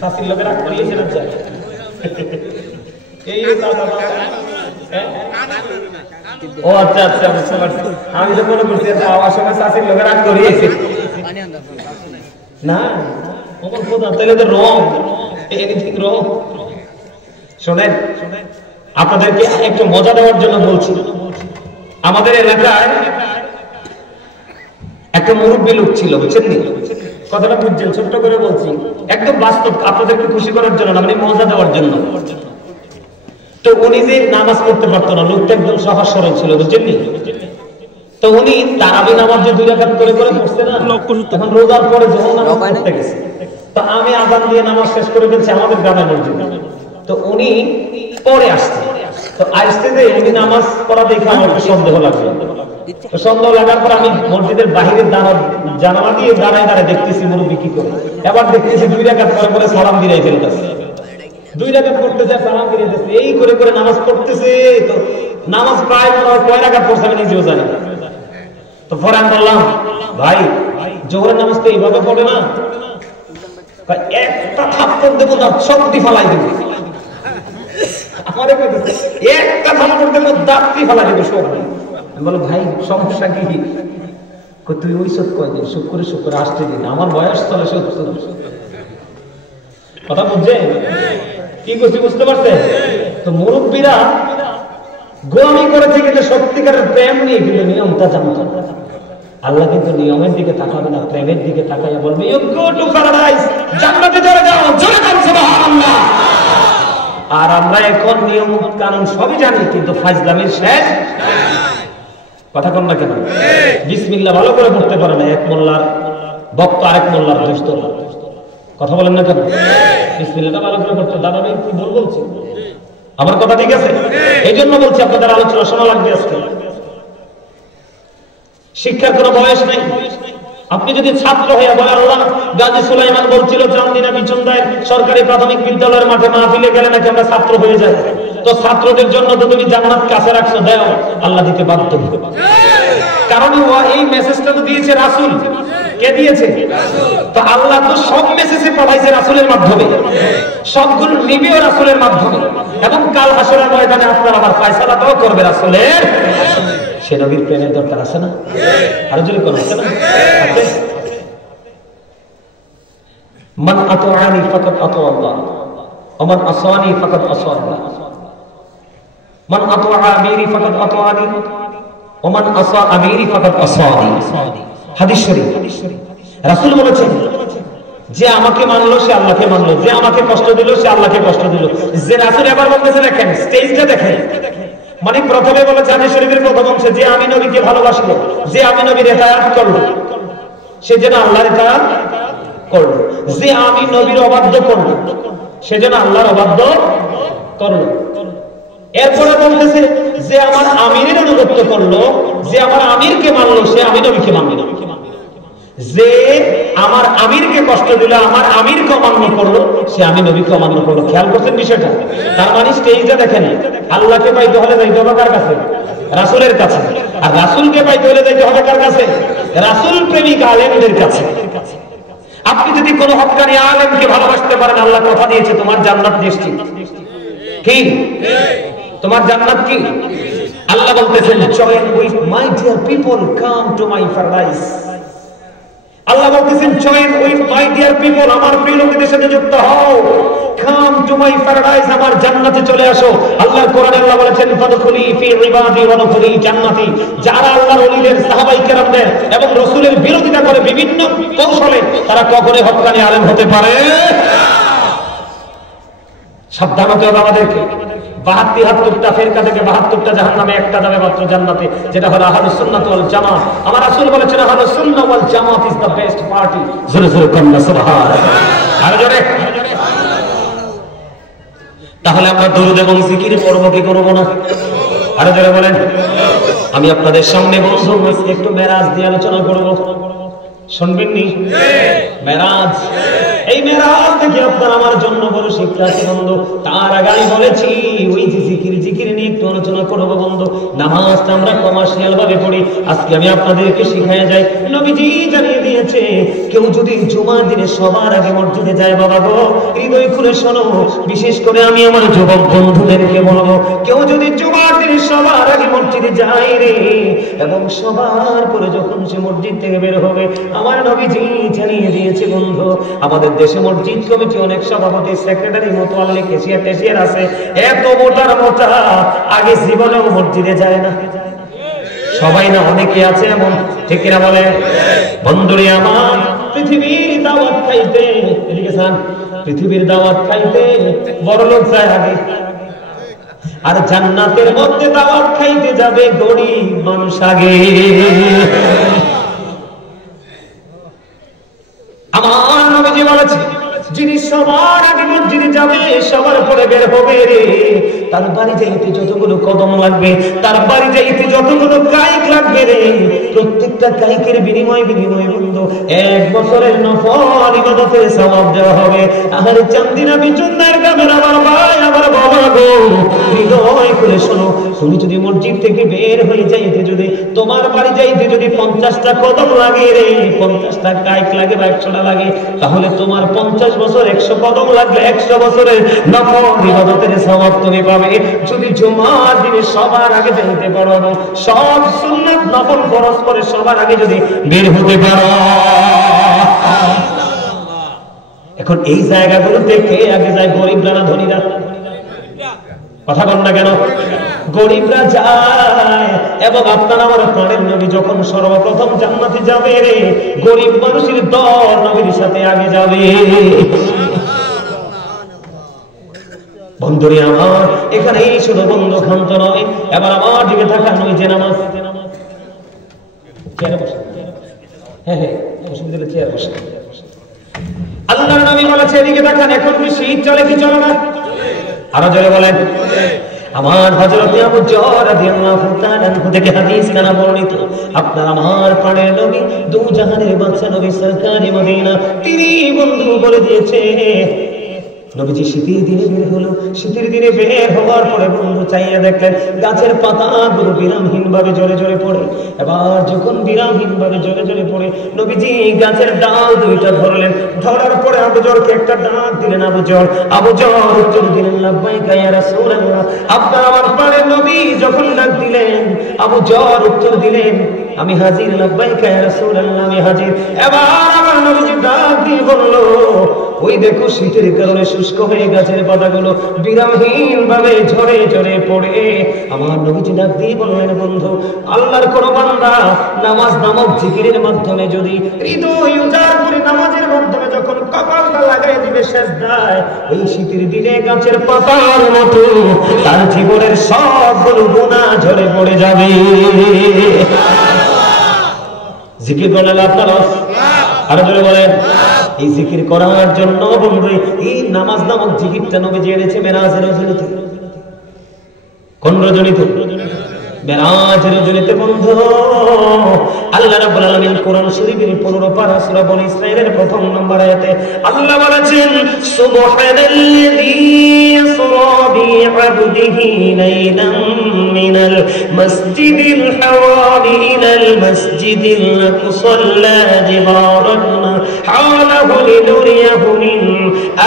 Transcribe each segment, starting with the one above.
শাসির লোকেরা করিয়েছে না যায় এই ও আচ্ছা আচ্ছা বুঝতে পারছি। আমি তো মনে করছি আমার সঙ্গে শাসির লোকেরা করিয়েছে না ওমর খোদা তাহলে তো রং এনিথিং রং। শোনেন আপনাদেরকে একটু মজা দেওয়ার জন্য বলছি, আমাদের এলাকায় একটা মুরব্বী লোক ছিল, বুঝছেন নি? কথাটা বুঝছেন? ছোট্ট করে বলছি, একদম বাস্তব, আপনাদেরকে খুশি করার জন্য না, মানে মজা দেওয়ার জন্য। তো উনি যে নামাজ পড়তে পারতো না, লোকটা একদম সহজ সরল ছিল, বুঝছেন নি? তো উনি তারাবি নামাজ যে 2 রাকাত করে করে পড়ছে না, তখন রোজার পরে যখন নামাজ পড়তে গেছে, তো আমি আযান দিয়ে নামাজ শেষ করে ফেলছি আমাদের গ্রামের মসজিদে। তো উনি পরে আসছে, তো আসতে যে উনি নামাজ পড়া দেখে আমার সন্দেহ লাগলো। তো সন্দেহ লাগার পর আমি মসজিদের বাহিরের জানালা দিয়ে দাঁড়ায় দাঁড়ায় দেখতেছি মুরব্বী কি করে। এবার দেখতেছি 2 রাকাত করে করে সালাম দিয়ে ফেলতেছে, 2 রাকাত করতেছে সালাম দিয়ে দিতেছে, এই করে করে নামাজ পড়তেছে। তো নামাজ প্রায় কয় রাকাত পড়ছে আমি নিজেও জানি না। তো পরে আমি বললাম, ভাই জোহরের নামাজ তো এইভাবে পড়ে না, একটা থাপ্পড় দেবো না শক্তি ফালাই দেবো, আমারে একটা থাপ্পড় দেবো দাঁতটি ফালাই দেবো সব। আমি বলো ভাই সমস্যা কি? তুই ওই সব কয়দিন শুক্রে শুক্রে আসতে দিন, আমার বয়স চলে 70। কথা বুঝছে কি করছি? বুঝতে পারছে? তো মুরব্বীরা গোলামি করেছে কিন্তু সত্যিকারের প্রেম নিয়ে কিন্তু নিয়মটা জানতো। আল্লাহ কিন্তু নিয়মের দিকে তাকাবে না, প্রেমের দিকে তাকাইয়া বলবে ইউ গো টু প্যারাডাইস, জান্নাতে চলে যাও, জোরে বলো সুবহানাল্লাহ। আর আমরা এখন নিয়ম কানুন সবই জানি, কিন্তু ফাজলামির শেষ কথা কোন না কেন? বিসমিল্লাহ ভালো করে পড়তে পারে না, এক মোল্লার ভক্ত আরেক মোল্লার দুষ্ট, কথা বলেন না কেন? বিসমিল্লাহটা ভালো করে পড়তে, দাদা ভাই কি ভুল বলছি? আমার কথা ঠিক আছে? এই জন্য বলছি আপনাদের আলোচনা শোনা লাগবে আজকে। শিক্ষার কোনো বয়স নেই। আপনি যদি ছাত্র হয়ে বলেন আল্লাহ, গাজী সুলাইমান বলছিল চান্দিনা বিচন্দায় সরকারি প্রাথমিক বিদ্যালয়ের মাঠে মাহফিলে গেলে নাকি আমরা ছাত্র হয়ে যাই, তো ছাত্রদের জন্য তো তুমি জান্নাত কাছে রাখছো, দাও, আল্লাহ দিতে বাধ্য হবে। কারণ এই মেসেজটা তো দিয়েছে রাসূল। কে দিয়েছে? তো আল্লাহ তো সব মেসেজে পাঠাইছে রাসূলের মাধ্যমে, সবগুলো নিবেও রাসূলের মাধ্যমে, এবং কাল হাসরের ময়দানে আপনার আমার ফয়সালাটাও করবে রাসূলের। সে নবীর প্রেমের দরকার আছে না? আরো যদি কোন আছে না? আছে। মান আতাআনি ফাকাদ আতা আল্লাহ ওয়া মান আসানি ফাকাদ আসা আল্লাহ। মান আতাআ আমিরি ফাকাদ আতাআনি ওয়া মান আসা আমিরি ফাকাদ আসানি। হাদিস শরীফ। রাসূল বলেছেন, যে আমাকে মানলো সে আল্লাহকে মানলো, যে আমাকে কষ্ট দিল সে আল্লাহকে কষ্ট দিল। যে রাসূল এবার বলতেছে, দেখেন স্টেজটা দেখেন, মানে প্রথমে বলেছে হাদিস শরীফের প্রথম অংশে, যে আমি নবীকে ভালোবাসলো, যে আমি নবীর ইতাআত করলো, সে যেন আল্লাহর ইতাআত করলো। যে আমি নবীর অবাধ্য করলো, সে যেন আল্লাহর অবাধ্য করলো। এরপরে বলতেছে, যে আমার আমিরের অনুগত্য করলো, যে আমার আমিরকে মানলো, সে আমি নবীকে মানলো। যে আমার আমিরকে কষ্ট দিল, আমার আমিরকে অমান্য করলো, সে আমি নবীকে অমান্য করলো। খেয়াল করছেন বিষয়টা? তার মানে স্টেজটা দেখেন, আল্লাহকে পাইতে হলে যাইতে হবে কার কাছে? রাসূলের কাছে। আর রাসূলকে পাইতে হলে যাইতে হবে কার কাছে? রাসূল প্রেমিক আলেমদের কাছে। আপনি যদি কোন হক্কানি আলেমকে ভালোবাসতে পারেন, আল্লাহ কথা দিয়েছে তোমার জান্নাত নিশ্চিত। কি তোমার জান্নাত? কি আল্লাহ বলতেছেন, join with my dear people, come to my paradise. আল্লাহ বলতেছেন, join with my dear people, আমার প্রিয় লোকদের সাথে যুক্ত হও, কাম টু মাই প্যারাডাইস, আমার জান্নাতে চলে আসো। আল্লাহর কোরআনে আল্লাহ বলেছেন, ফাদখুলি ফি ইবাদি ওয়া দুখুলি জান্নাতি। যারা আল্লাহর ওলিদের, সাহাবায়ে কেরামদের এবং রাসূলের বিরোধিতা করে বিভিন্ন কৌশলে, তারা কখনোই হক্কানি আলেম হতে পারে না। সাবধান হতে হবে আমাদেরকে। ৭২টা ফেরকা থেকে ৭২টা জাহান্নামে, একটা যাবে মাত্র জান্নাতে, যেটা হলো আহলুস সুন্নাত ওয়াল জামাত। আমার রাসূল বলেছেন, আহলুস সুন্নাহ ওয়াল জামাত ইজ দ্য বেস্ট পার্টি। জোরে জোরে কান্না সুবহানাল্লাহ, আরো জোরে। তাহলে আমরা দরুদ এবং জিকির করব কি করব না? আরো জোরে বলেন। আমি আপনাদের সামনে বন্ধু একটু মেরাজ দিয়ে আলোচনা করব, শুনবেন নি? মেরাজ, এই মেরাজ থেকে আপনার আমার জন্য বড় শিক্ষা আছে বন্ধু। তার আগে আমি বলেছি, ওই জিকির নিয়ে একটু আলোচনা করব বন্ধু। নামাজটা আমরা কমার্শিয়াল ভাবে পড়ি, আজকে আমি আপনাদেরকে শিখাইয়া যাই। নবীজি জানিয়ে দিয়েছে কেউ যদি জুমার দিনে সবার আগে মসজিদে যায়, বাবা গো হৃদয় খুলে শোনো, বিশেষ করে আমি আমার যুবক বন্ধুদেরকে বলবো, কেউ যদি জুমার দিনে সবার আগে মসজিদে যায় রে, এবং সবার পরে যখন সে মসজিদ থেকে বের হবে, আমার নবীজি জানিয়ে দিয়েছে বন্ধু, আমাদের দেশে মসজিদ কমিটি অনেক সভাপতি, সেক্রেটারি, মোতোয়াল্লি, ক্যাশিয়ার টেশিয়ার আছে, এত মোটা মোটা আগে জীবনেও মসজিদে যায় না। সবাই না, অনেকে আছে এমন, ঠিক কিনা বলে? বন্ধুরে আমার, পৃথিবীর দাওয়াত খাইতে, এদিকে যান, পৃথিবীর দাওয়াত খাইতে বড় লোক যায় আগে, আর জান্নাতের মধ্যে দাওয়াত খাইতে যাবে গরিব মানুষ আগে। আমার নবীজি বলেছে, যিনি সবার আগে মসজিদে যাবে, সবার পরে বের হবে রে, তার বাড়ি যাইতে যতগুলো কদম লাগবে, তার বাড়ি যাইতে যতগুলো কায়িক লাগবে রে, প্রত্যেকটা কায়িকের বিনিময় বন্ধু 1 বছরের নফল ইবাদতের সওয়াব দেওয়া হবে। আর চান্দিনা বিচুন্নার গ্রামের আমার ভাই, আমার বাবা গো, হৃদয় করে শোনো, তুমি যদি মসজিদ থেকে বের হয়ে যাইতে, যদি তোমার বাড়ি যাইতে যদি 50টা কদম লাগে রে, 50টা কায়িক লাগে বা 100টা লাগে, তাহলে তোমার 50 বছর 100 কদম লাগলে 100 বছরের নফল ইবাদতের সওয়াব তুমি পাবে। যদি জুমার দিনে সবার আগে যাইতে পারো, সব সুন্নাত নফল ফরজ করে সবার আগে যদি বের হতে পারো। এখন এই জায়গাগুলোতে কে আগে যায়, গরিবরা না ধনীরা? কথা বল না কেন? গরিবরা যায়। এবং আপনার আমার প্রাণের নবী যখন সর্বপ্রথম জান্নাতে যাবে রে, গরিব মানুষের দল নবীর সাথে আগে যাবে। বন্ধুরে আমার, এখানেই শুধু বন্ধু ক্ষান্ত নয়, এবার আমার দিকে তাকান, ওই যে নামাজ, চেয়ারে বসে, হ্যাঁ হ্যাঁ অসুবিধা হলে চেয়ারে বসে। আল্লাহর নবী বলেছে, এদিকে তাকান, এখন কি শীত চলে কি চলে না? আরো জোরে বলেন। আমার হযরত আবু যর রাদিয়াল্লাহু তাআলা আনহু থেকে হাদিস কানা বর্ণিত, আপনার আমার প্রাণের নবী, দু জাহানের বাদশা নবী সরকারে মদিনা, তিনি বন্ধু বলে দিয়েছে, নবীজি শীতের দিনে বের হলো, শীতের দিনে বের হওয়ার পরে বন্ধু চাইয়া দেখলেন গাছের পাতাগুলো বিরামহীন ভাবে ঝরে ঝরে পড়ে। এবার যখন বিরামহীন ভাবে ঝরে ঝরে পড়ে, নবীজি গাছের ডাল দুইটা ধরলেন, ধরার পরে আবু যরকে একটা ডাক দিলেন। আবু যর উত্তর দিলেন, লাব্বাইকা ইয়া রাসূলুল্লাহ। আপনার আমার প্রাণের নবী যখন ডাক দিলেন, আবু যর উত্তর দিলেন, আমি হাজির, লাব্বাইকা ইয়া রাসূলুল্লাহ, আমি হাজির। এবার আমার নবীজি ডাক দিয়ে বলল, ওই দেখো শীতের কারণে শুষ্ক হয়ে গাছের পাতাগুলো বিরামহীন ভাবে ঝরে ঝরে পড়ে। আমার নবীজি ডাক দিয়ে বললেন, বন্ধু, আল্লাহর কোন বান্দা নামাজ নামক জিকিরের মাধ্যমে যদি হৃদয় উজাড় করে নামাজের মাধ্যমে যখন কপালটা লাগাই দিবে সিজদায়, এই শীতের দিনে গাছের পাতার মতো তার জীবনের সবগুলো গুনাহ ঝরে পড়ে যাবে। জিকির করলে লাভ না লস? আরো জোরে বলেন। এই জিকির করার জন্য বন্ধু, এই নামাজ নামক জিকিরটা নবীজি এনেছে মেরাজের রজনীতে। কোন রজনীতে? মেরাজের রজনীতে বন্ধু। আল্লাহ রাব্বুল আলামিন কোরআন শরীফের 15 পারা সূরা বনী ইসরাঈলের প্রথম নম্বর আয়াতে আল্লাহ বলেছেন, সুবহানাল্লাযী ইয়াসরা বি'আবদিহি লাইলান মিনাল মাসজিদিল হারাম ইলাল মাসজিদিল আকসাল্লাযী বারাকনা হাওলাহু লিনুরিয়াহু মিন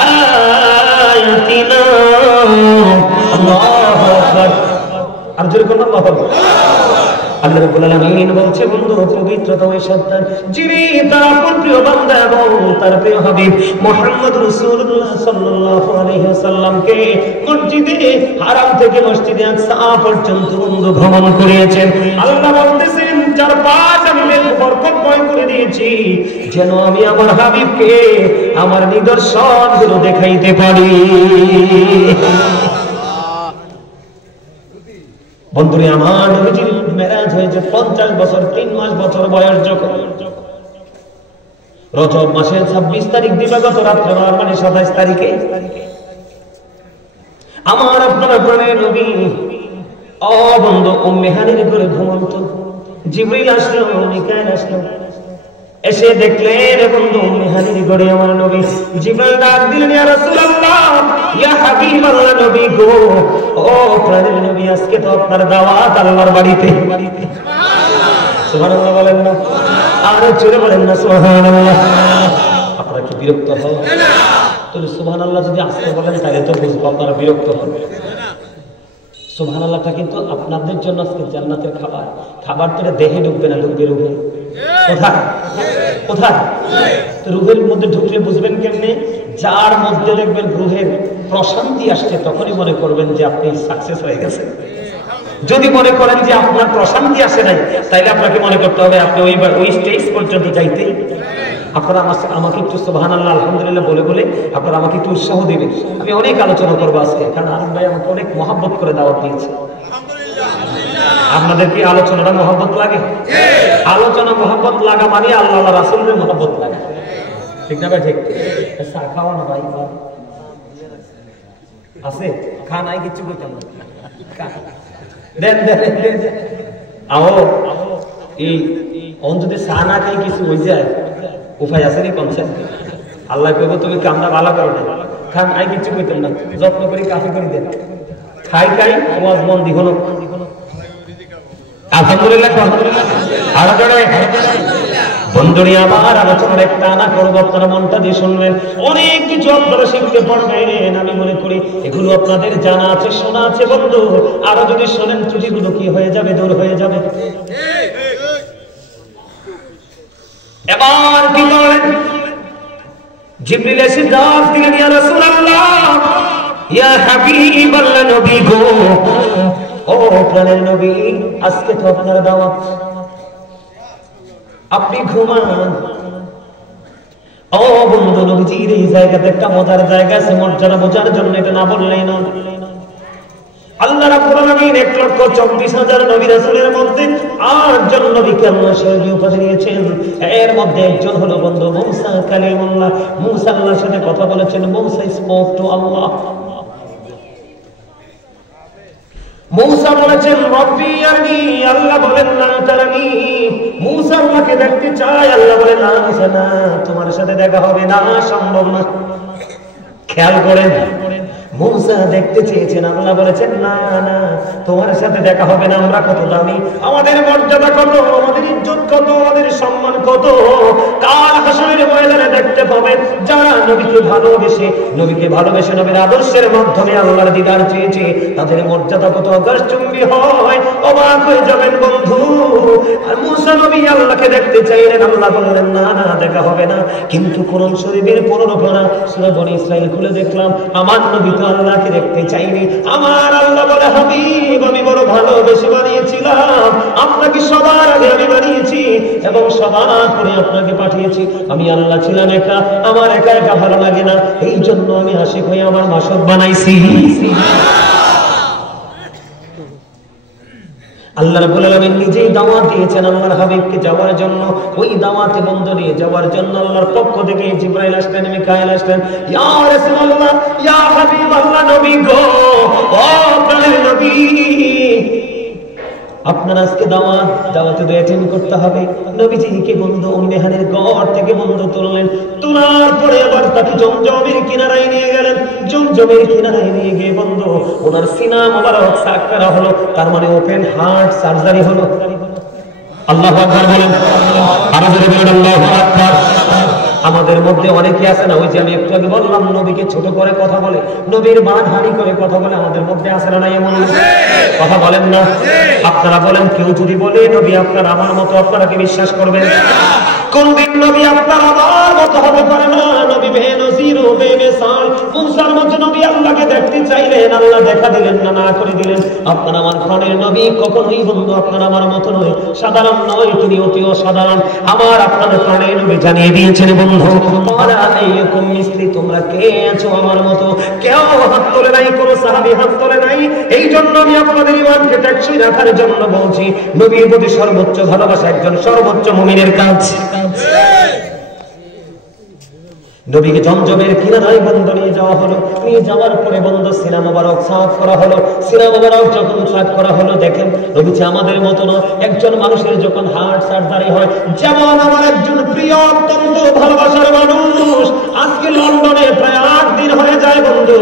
আয়াতিনা। আল্লাহু আকবার। আর জোরে কোন আল্লাহু আকবার। আল্লাহ রাব্বুল আলামিন বলছে, বন্ধু, পবিত্রতা ওই সত্তার যিনি তার আপন প্রিয় বান্দা এবং তার প্রিয় হাবিব মুহাম্মদ রাসূলুল্লাহ সাল্লাল্লাহু আলাইহি ওয়াসাল্লামকে মসজিদে হারাম থেকে মসজিদে আকসা পর্যন্ত বন্ধু ভ্রমণ করিয়েছেন। আল্লাহ বলতেছেন, যার পাশ আমি বরকতময় করে দিয়েছি, যেন আমি আমার হাবিবকে আমার নিদর্শনগুলো দেখাইতে পারি। বন্ধুরে আমার, নবীজির মেরাজ হয়েছে 50 বছর 3 মাস বছর বয়স যখন, রজব মাসের 26 তারিখ দিবাগত রাত্রে, মানে 27 তারিখে আমার আপনার প্রাণের নবী বন্ধু উম্মে হানির ঘরে ঘুমন্ত। জিবরিল আসলো, মিকাইল আসলো, এসে দেখলেন বন্ধু মেহানির গড়ে আমার নবী। জিবরাইল ডাক দিলেন, ইয়া রাসূলুল্লাহ, ইয়া হাবিবাল্লাহ, নবী গো, ও প্রাণের নবী, আজকে তো আপনার দাওয়াত আল্লাহর বাড়িতে। সুবহানাল্লাহ বলেন না, আরো জোরে বলেন না সুবহানাল্লাহ। আপনারা কি বিরক্ত হন? তাহলে সুবহানাল্লাহ যদি আস্তে বলেন তাহলে তো বুঝবো আপনারা বিরক্ত হন। সুবহানাল্লাহটা কিন্তু আপনাদের জন্য আজকে জান্নাতের খাবার। খাবার তো দেহে ঢুকবে না, ঢুকবে রুহে। কোথায়? কোথায়? তো রুহের মধ্যে ঢুকলে বুঝবেন কেমনে? যার মধ্যে দেখবেন রুহের প্রশান্তি আসছে, তখনই মনে করবেন যে আপনি সাকসেস হয়ে গেছেন। যদি মনে করেন যে আপনার প্রশান্তি আসে নাই, তাইলে আপনাকে মনে করতে হবে আপনি ওই স্টেজ পর্যন্ত যাইতেই। আপনারা আমাকে একটু সুবহানাল্লাহ আলহামদুলিল্লাহ বলে বলে আপনারা আমাকে একটু উৎসাহ দিবেন। আমি অনেক আলোচনা করবো আজকে, কারণ আরিফ ভাই আমাকে অনেক মহব্বত করে দাওয়াত দিয়েছে। আপনাদের কি আলোচনাটা মহব্বত লাগে? আলোচনা মহব্বত লাগা মানে আল্লাহ রাসূলের মহব্বত লাগা, ঠিক না ভাই? ঠিক। চা খাওয়া না ভাই আছে? খা নাই কিছু কইতাম না, দেন দেন আও এই অন যদি চা না খাই কিছু হয়ে যায়, উপায় আছে নি কমছেন? আল্লাহ কইব তুমি কামটা ভালো করো না, খান আই কিছু কইতাম না, যত্ন করে কাফি করে দেন, খাই খাই ওয়াজ বন্দি হলো। আলহামদুলিল্লাহ, আলহামদুলিল্লাহ। আর জোরে বন্ধুরি আমার আলোচনার একটা আনা করবো, আপনারা মনটা দিয়ে শুনবেন। অনেক কিছু আপনারা শিখতে পারবেন, আমি মনে করি এগুলো আপনাদের জানা আছে, শোনা আছে বন্ধু। আরো যদি শোনেন ত্রুটিগুলো কি হয়ে যাবে, দূর হয়ে যাবে। এবার কি করেন? জিবরিল এসে ডাক দিলেন, ইয়া রাসূলুল্লাহ, ইয়া হাবিবাল্লাহ, নবী গো, ও প্রাণের নবী, আজকে তো আপনার দাওয়াত, আপনি ঘুমান। ও বন্ধু, নবীজির এই জায়গাতে একটা মজার জায়গা আছে, মর্যাদা বোঝার জন্য এটা না বললেই না। আল্লাহ রাব্বুল আলামিন 1,24,000 নবী রাসূলের মধ্যে 8 জন নবীকে আল্লাহ শরীয়ত উপাধি দিয়েছেন। এর মধ্যে একজন হলো বন্ধু মূসা কালিমুল্লাহ। মূসা আল্লাহর সাথে কথা বলেছেন, মূসা স্পোক টু আল্লাহ। মূসা বলেছেন রব্বি আরনি, আল্লাহ বলেন না তারানি। মূসা আল্লাহকে দেখতে চায়, আল্লাহ বলেন না মূসা না, তোমার সাথে দেখা হবে না, সম্ভব না। খেয়াল করেন, মূসা দেখতে চেয়েছেন, আল্লাহ বলেছেন না না, তোমার সাথে দেখা হবে না। আমরা কত দামি, আমাদের মর্যাদা কত, আমাদের ইজ্জত কত, আমাদের সম্মান কত, কাল হাসরের ময়দানে দেখতে পাবেন যারা নবীকে ভালোবেসে নবীর আদর্শের মাধ্যমে আল্লাহর দিদার চেয়েছে, তাদের মর্যাদা কত আকাশচুম্বী হয়, অবাক হয়ে যাবেন বন্ধু। আর মূসা নবী আল্লাহকে দেখতে চাইলেন, আল্লাহ বললেন না না, দেখা হবে না। কিন্তু কোরআন শরীফের 15 পারা সূরা বনী ইসরাঈল খুলে দেখলাম, আমার নবী তো আল্লাহকে দেখতে চাইনি। আমার আল্লাহ বলে, হাবিব, আমি বড় ভালোবেসে বানিয়েছিলাম, আপনাকে সবার আগে আমি বানিয়েছি এবং সবার পরে আপনাকে পাঠিয়েছি। আমি আল্লাহ ছিলাম একা, আমার একা একা ভালো লাগে না, এই জন্য আমি আশিক হয়ে আমার মাসুক বানাইছি। আল্লাহ রাব্বুল আলামিন নিজেই দাওয়াত দিয়েছেন আল্লাহর হাবিবকে যাওয়ার জন্য। ওই দাওয়াতে বন্ধ নিয়ে যাওয়ার জন্য আল্লাহর পক্ষ থেকে জিবরাইল আসলেন, মিকাইল আসলেন। ইয়া রাসূলুল্লাহ, ইয়া হাবিবাল্লাহ, নবী গো, ও প্রাণের নবী, আপনার আজকে দাওয়াতে অ্যাটেন্ড করতে হবে। নবীজিকে বন্ধু উম্মেহানের ঘর থেকে বন্ধু তুললেন, তোলার পরে আবার তাকে জমজমের কিনারায় নিয়ে গেলেন। জমজমের কিনারায় নিয়ে গিয়ে বন্ধু ওনার সিনা মোবারক সাক করা হলো, তার মানে ওপেন হার্ট সার্জারি হলো। আল্লাহু আকবার বলেন, আরো জোরে বলেন আল্লাহু আকবার। আমাদের মধ্যে অনেকে আছে না, ওই যে আমি একটু আগে বললাম, নবীকে ছোট করে কথা বলে, নবীর মানহানি করে কথা বলে, আমাদের মধ্যে আছে না? এমন কথা বলেন না? আপনারা বলেন, কেউ যদি বলে নবী আপনার আমার মতো, আপনারা কি বিশ্বাস করবেন? কোনদিন নবী আপনার আমার মতো হতে পারে না। নবী বেনজির ও বেমিসাল, মুসার মতো নবী আল্লাহকে দেখতে চাইলেন, আল্লাহ দেখা দিলেন না, না করে দিলেন। আপনার আমার প্রাণের নবী কখনোই বন্ধু আপনার আমার মতো নয়, সাধারণ নয়, তিনি অতি অসাধারণ। আমার আপনার প্রাণের নবী জানিয়ে দিয়েছেন বন্ধু, এরকম মিস্ত্রি তোমরা কে আছো আমার মতো? কেউ হাত তোলে নাই, কোন সাহাবী হাত তোলে নাই। এই জন্য আমি আপনাদের ঈমানকে টেকসই রাখার জন্য বলছি, নবীর প্রতি সর্বোচ্চ ভালোবাসা একজন সর্বোচ্চ মুমিনের কাজ। নবীকে জমজমের কিনারায় বন্ধ নিয়ে যাওয়া হলো। নিয়ে যাওয়ার পরে বন্ধ সিনা মোবারক সাফ করা হলো। সিনা মোবারক যখন সাফ করা হলো, দেখেন নবীজি আমাদের মতো না। একজন মানুষের যখন হার্ট সার্জারি হয়, যেমন আমার একজন প্রিয় অত্যন্ত ভালোবাসার মানুষ আজকে লন্ডনে প্রায় 8 দিন হয়ে যায় বন্ধু,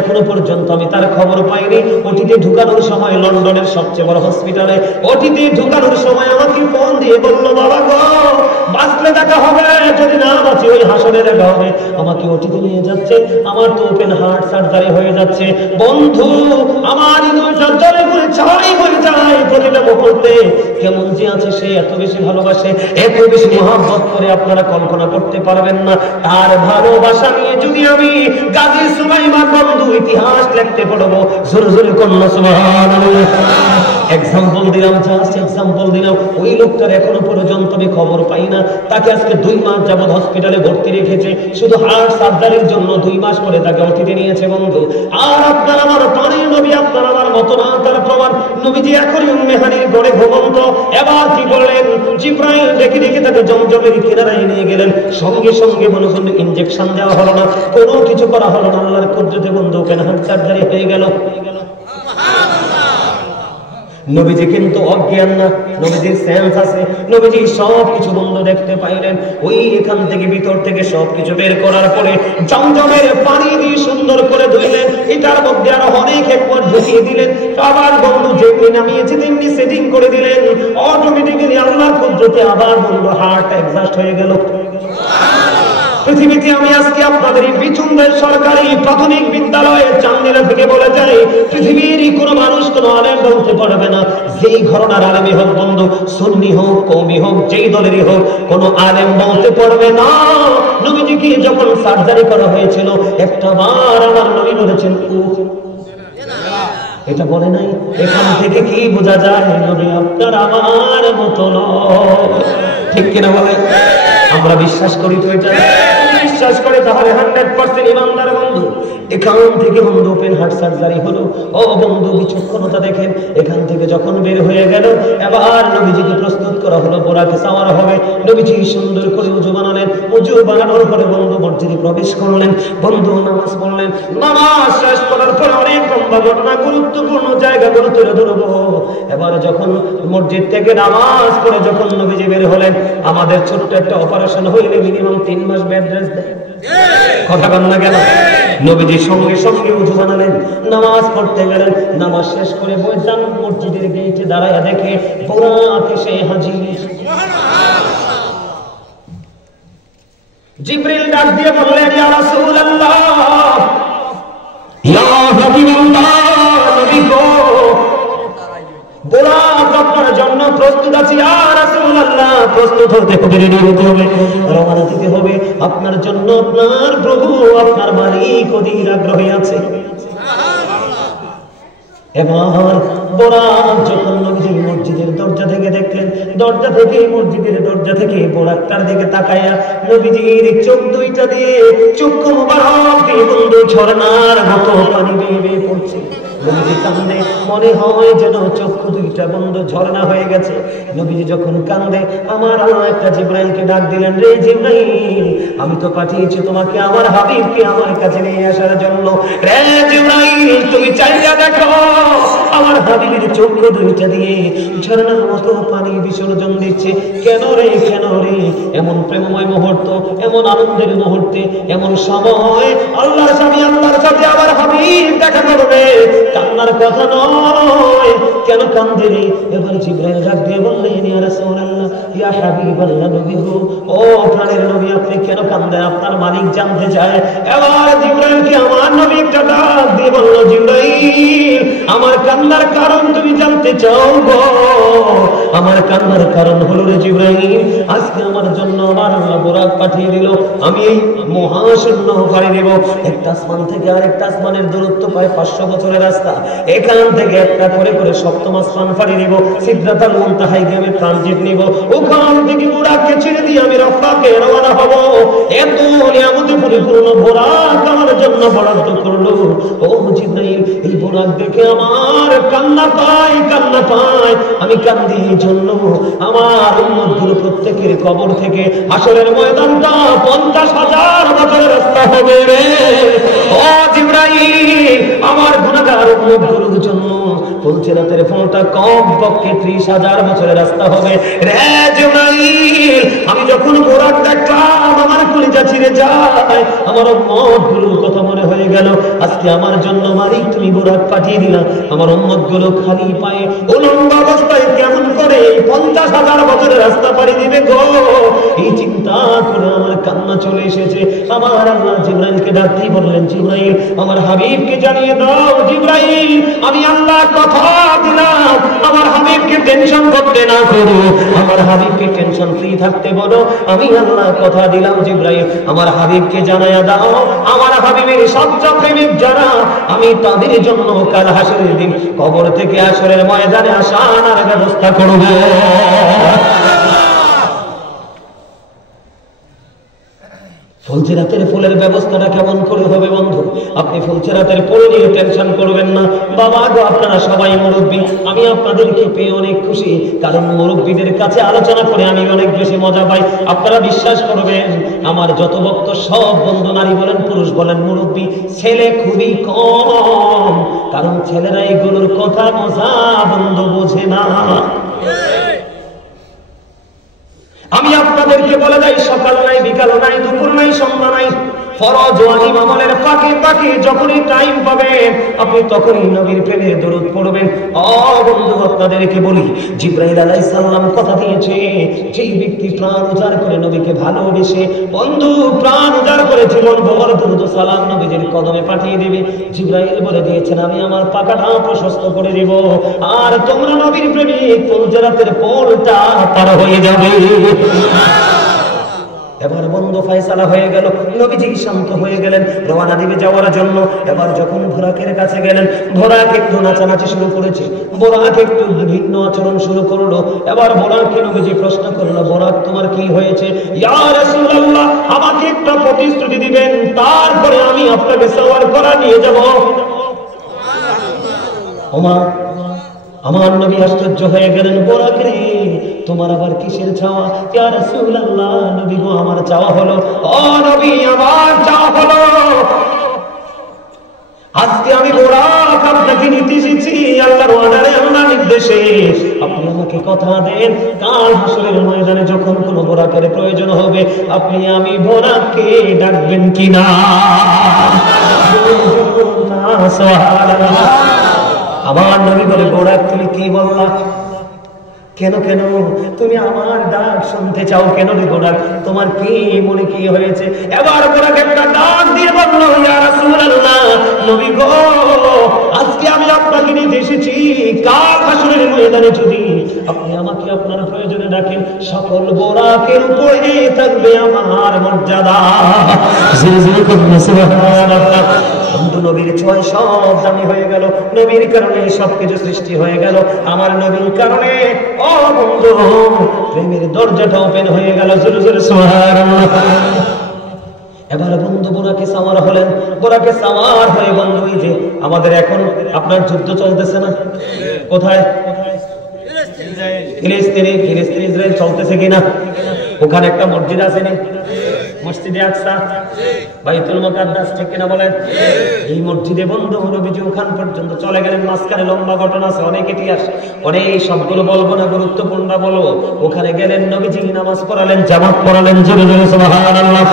এখনো পর্যন্ত আমি তার খবর পাইনি। ওটিতে ঢুকানোর সময় লন্ডনের সবচেয়ে বড় হসপিটালে ওটিতে ঢুকানোর সময় আমাকে ফোন দিয়ে বললো, বাবা গো বাঁচলে দেখা হবে, যদি না বাঁচি ওই হাসরে দেখা হবে। আমাকে ওটিতে নিয়ে যাচ্ছে, আমার তো ওপেন হার্ট সার্জারি হয়ে যাচ্ছে বন্ধু। আমার হৃদয়টা জ্বলে পুড়ে ছাই হয়ে যায় প্রতিটা মুহূর্তে। কেমন যে আছে সে, এত বেশি ভালোবাসে, এত বেশি মহব্বত করে, আপনারা কল্পনা করতে পারবেন না। তার ভালোবাসা নিয়ে যদি আমি গাজী সুলাইমান বন্ধু ইতিহাস লিখতে পারবো, জোরে জোরে কন্যা সুবহানাল্লাহ। এক্সাম্পল দিলাম, জাস্ট এক্সাম্পল দিলাম। ওই লোকটার এখনো পর্যন্ত আমি খবর পাই না। তাকে আজকে 2 মাস যাবত হসপিটালে ভর্তি রেখেছে, শুধু হার্ট সার্জারির জন্য 2 মাস পরে তাকে অতিথি নিয়েছে বন্ধু। আর আপনার আমার প্রাণের নবী, আপনার আমার মতো না, তার প্রমাণ নবীজি এখনই উম্মেহানির গড়ে ঘুমন্ত। এবার কি করলেন, জিব্রাইল ডেকে ডেকে তাকে জমজমের কিনারায় নিয়ে গেলেন। সঙ্গে সঙ্গে মনে করল ইনজেকশন দেওয়া হলো না, কোনো কিছু করা হলো না। আল্লাহর কুদরতে বন্ধু ওপেন হার্ট সার্জারি হয়ে গেল। নবীজি কিন্তু অজ্ঞান না, নবীজির সেন্স আছে, নবীজি সব কিছু বন্ধ দেখতে পাইলেন। ওই এখান থেকে ভিতর থেকে সব কিছু বের করার পরে জমজমের পানি দিয়ে সুন্দর করে ধুইলেন। এটার মধ্যে আরো অনেক হিকমত ঢুকিয়ে দিলেন। আবার বন্ধু যেমনি নামিয়েছে তেমনি সেটিং করে দিলেন। অটোমেটিক্যালি আল্লাহর কুদরতে আবার বন্ধু হার্ট এক্সাস্ট হয়ে গেল। পৃথিবীতে আমি আজকে আপনাদের বিচুন্দের সরকারি প্রাথমিক বিদ্যালয়ে চান্দিনা থেকে বলে যাই, পৃথিবীর কোনো মানুষ কোনো আলেম বলতে পারবে না, যেই ঘরানার আলেমই হোক বন্ধু, সুন্নি হোক কওমি হোক, যেই দলেরই হোক, কোনো আলেম বলতে পারবে না নবীজিকে যখন সার্জারি করা হয়েছিল একটা বার আমার নবী বলেছেন এটা বলে নাই। এখান থেকে কি বোঝা যায় নবী আপনার আমার মতো নয়, ঠিক কিনা বলে? আমরা বিশ্বাস করি তো, এটা বিশ্বাস করে তাহলে 100% ইমানদার বন্ধু। এখান থেকে বন্ধু ওপেন হার্ট সার্জারি হলো। ও বন্ধু বিচক্ষণতা দেখেন, এখান থেকে যখন বের হয়ে গেল এবার নবীজিকে প্রস্তুত করা হলো, বোরাকে সাওয়ার হবে। নবীজি সুন্দর করে উজু বানালেন। উজু বানানোর পরে বন্ধু মসজিদে প্রবেশ করলেন। বন্ধু নামাজ পড়লেন। নামাজ শেষ করার পরে অনেক লম্বা ঘটনা, গুরুত্বপূর্ণ জায়গাগুলো তুলে ধরবো। এবার যখন মসজিদ থেকে নামাজ পড়ে যখন নবীজি বের হলেন, আমাদের ছোট্ট একটা অপারেশন হইলে মিনিমাম 3 মাস বেড রেস্ট দেয়, কথা বল না কেন? নবীজি সঙ্গে সঙ্গে উযু বানালেন, নামাজ পড়তে গেলেন। নামাজ শেষ করে বৈজান মসজিদের গেটে দাঁড়ায় দেখে বুরাক এসে হাজির। জিবরিল ডাক দিয়ে বললেন, ইয়া রাসূলুল্লাহ, ইয়া হাবিবাল্লাহ, নবী গো, বুরাক আপনার জন্য প্রস্তুত আছে। ইয়া রাসূলুল্লাহ, প্রস্তুত হতে হবে, রেডি হতে হবে, রওনা দিতে হবে। আপনার জন্য আপনার প্রভু, আপনার মালিক অধীর আগ্রহী আছে। এবার বোরাক যখন নবীজির মসজিদের দরজা থেকে দেখলেন, দরজা থেকে মসজিদের দরজা থেকে বোরাকটার দিকে তাকায়া নবীজির চোখ দুইটা দিয়ে চক্ষু মুবারক দিয়ে বন্ধু ঝর্ণার মতো পানি বেয়ে বেয়ে পড়ছে। নবীজি কান্দে, মনে হয় যেন চক্ষু দুইটা বন্ধু ঝর্ণা হয়ে গেছে। নবীজি যখন কান্দে আমার আল্লাহ একটা জিবরাইলকে ডাক দিলেন, রে জিবরাইল, আমি তো পাঠিয়েছি তোমাকে আমার হাবিবকে আমার কাছে নিয়ে আসার জন্য। রে জিবরাইল, তুমি চাইয়া দেখো আমার হাবিবের চক্ষু দুইটা দিয়ে ঝর্ণার মতো পানি বিসর্জন দিচ্ছে। কেন রে, কেন রে? এমন প্রেমময় মুহূর্ত, এমন আনন্দের মুহূর্তে, এমন সময় আল্লাহর স্বামী আল্লাহর সাথে আমার হাবিব দেখা করবে, কান্নার কথা নয়। কেন কান্দে রে? এবার জিবরাইল ডাক দিয়ে বললেন, ইয়া রাসূলুল্লাহ, ইয়া হাবিবাল্লাহ, নবী গো, ও প্রাণের নবী, আপনি কেন কান্দেন? আপনার মালিক জানতে চায়। এবার জিবরাইলকে আমার নবী একটা ডাক দিয়ে বলল, জিবরাইল, আমার কান্নার কারণ তুমি জানতে চাও গো? আমার কান্নার কারণ হলো রে জিবরাইল, আজকে আমার জন্য আমার আল্লাহ বোরাক পাঠিয়ে দিল। আমি এই মহাশূন্য পাড়ি দেব। একটা আসমান থেকে আরেকটা আসমানের দূরত্ব প্রায় 500 বছরের রাস্তা। এখান থেকে একটা করে করে 7ম আসমান পাড়ি দেব। সিদরাতুল মুনতাহায় গিয়ে আমি ট্রানজিট নিব। ওখান থেকে বোরাককে ছেড়ে দিয়ে আমি রফাকে রওনা হব। এত নিয়ামতে পরিপূর্ণ বোরাক আমার জন্য বরাদ্দ করলো। ও জিবরাইল, এই বোরাক বুরাক দেখে আমার কান্না পায়। আমি কান্দি এই জন্য আমার উম্মতগুলো প্রত্যেকের কবর থেকে হাসরের ময়দানটা 50,000 বছরের রাস্তা হবে রে। ও জিবরাইল, আমার গুনাহগার উম্মতগুলোর জন্য ফুলসিরাতের ফলটা কমপক্ষে 30,000 বছরের রাস্তা হবে রে জিবরাইল। আমি যখন বুরাক দেখলাম আমার কলিজা ছিঁড়ে যায়। আমার উম্মতগুলোর কথা মনে হয়ে গেল, আজকে আমার জন্য মালিক তুমি বুরাক পাঠিয়ে দিলা। আমার উম্মতগুলো খালি পায়ে উলঙ্গ অবস্থায় কেমন করে 50,000 বছরের রাস্তা পাড়ি দিবে গো। এই চিন্তা করে আমার কান্না চলে এসেছে। আমার আল্লাহ জিবরাইলকে ডাক দিয়ে বললেন, জিবরাইল আমার হাবিবকে জানিয়ে দাও। জিবরাইল আমি আল্লাহ কথা দিলাম আমার হাবিবকে টেনশন করতে না করো, আমার হাবিবকে টেনশন ফ্রি থাকতে বলো। আমি আল্লাহ কথা দিলাম জিবরাইল আমার হাবিবকে জানায়া দাও আমার হাবিবের সবচেয়ে প্রেমিক যারা আমি তাদের জন্য কাল হাসরের দিন কবর থেকে হাসরের ময়দানে আসার ব্যবস্থা করব। ফুলসিরাতের ফুলের ব্যবস্থাটা কেমন করে হবে বন্ধু? আপনি ফুলসিরাতের ফুল নিয়ে টেনশন করবেন না। বাবা গো, আপনারা সবাই মুরব্বী, আমি আপনাদেরকে পেয়ে অনেক খুশি, কারণ মুরব্বীদের কাছে আলোচনা করে আমি অনেক বেশি মজা পাই। আপনারা বিশ্বাস করবেন আমার যত ভক্ত সব বন্ধু, নারী বলেন পুরুষ বলেন, মুরব্বী ছেলে খুবই কম, কারণ ছেলেরা এগুলোর কথা মজা বন্ধু বোঝে না। আমি আপনাদেরকে বলে যাই, সকাল নাই, বিকাল নাই, দুপুর নাই, সন্ধ্যা নাই, ফরজ ওয়াজিব আমলের ফাঁকে ফাঁকে যখনই টাইম পাবেন আপনি তখনই নবীর প্রেমে দরুদ পড়বেন। ও বন্ধু, আপনাদেরকে বলি, জিবরাইল আলাইহিস সালাম কথা দিয়েছে, যেই ব্যক্তি প্রাণ উজাড় করে নবীকে ভালোবেসে বন্ধু প্রাণ উজাড় করে জীবন ভর দরুদ সালাম নবীজির কদমে পাঠিয়ে দিবে, জিবরাইল বলে দিয়েছেন আমি আমার পাকাটা প্রশস্ত করে দেব, আর তোমরা নবীর প্রেমে ফুলসিরাতের পোলটা পার হয়ে যাবে। এবার বন্ধু ফয়সালা হয়ে গেল, নবীজি শান্ত হয়ে গেলেন, রওনা দিবে যাওয়ার জন্য। এবার যখন বুরাকের কাছে গেলেন, বুরাক একটু নাচানাচি শুরু করেছে, বুরাক একটু ভিন্ন আচরণ শুরু করলো। এবার বুরাককে নবীজি প্রশ্ন করলো, বুরাক তোমার কি হয়েছে? ইয়া রাসূলুল্লাহ, আমাকে একটা প্রতিশ্রুতি দিবেন, তারপরে আমি আপনাকে সওয়ার করা নিয়ে যাব। ওমা, আমার নবী আশ্চর্য হয়ে গেলেন, বুরাক রে তোমার আবার কিসের চাওয়া? ইয়া রাসূলুল্লাহ, নবী গো আমার চাওয়া হলো, ও নবী আমার চাওয়া হলো, আজকে আমি বুরাক আপনাকে নিতে এসেছি আল্লাহর অর্ডারে, আল্লাহর নির্দেশে। আপনি আমাকে কথা দেন, কাল হাসরের ময়দানে যখন কোনো বুরাকের প্রয়োজন হবে আপনি আমি বুরাককে ডাকবেন কিনা? সুবহানাল্লাহ। আমার নবী বলে, বুরাক তুমি কি বললা? কেন কেন তুমি আমার ডাক শুনতে চাও কেন রে বুরাক? তোমার কি মনে কি হয়েছে? এবার বুরাক একটা ডাক দিয়ে বলল, ইয়া রাসূলুল্লাহ, নবী গো আজকে আমি আপনাকে নিতে এসেছি, কাল হাসরের ময়দানে যদি আপনি আমাকে আপনার প্রয়োজনে ডাকেন সকল বুরাকের উপরে থাকবে আমার মর্যাদা। সুবহানাল্লাহ। বন্ধু নবীর ছোঁয়ায় সব দামি হয়ে গেল, নবীর কারণে সবকিছু সৃষ্টি হয়ে গেল, আমার নবীর কারণে ও বন্ধু প্রেমের দরজাটা ওপেন হয়ে গেল। জোরে জোরে সুবহানাল্লাহ। এবার বন্ধু বুরাকে সাওয়ার হলেন, বুরাকে সাওয়ার হয়ে বন্ধু এই যে আমাদের এখন আপনার যুদ্ধ চলতেছে না, কোথায়? ফিলিস্তিনে ইসরায়েল চলতেছে কিনা? ওখানে একটা মসজিদ আছে না, মসজিদে আকসা, বাইতুল মুকাদ্দাস, ঠিক কিনা বলেন? এই মসজিদে বন্ধু নবীজি ওখান পর্যন্ত চলে গেলেন। মাঝখানে লম্বা ঘটনা আছে, অনেক ইতিহাস, অনেক সবগুলো বলবো না, গুরুত্বপূর্ণ বলবো। ওখানে গেলেন, নবীজি নামাজ পড়ালেন, জামাত পড়ালেন। জোরে জোরে সুবহানাল্লাহ।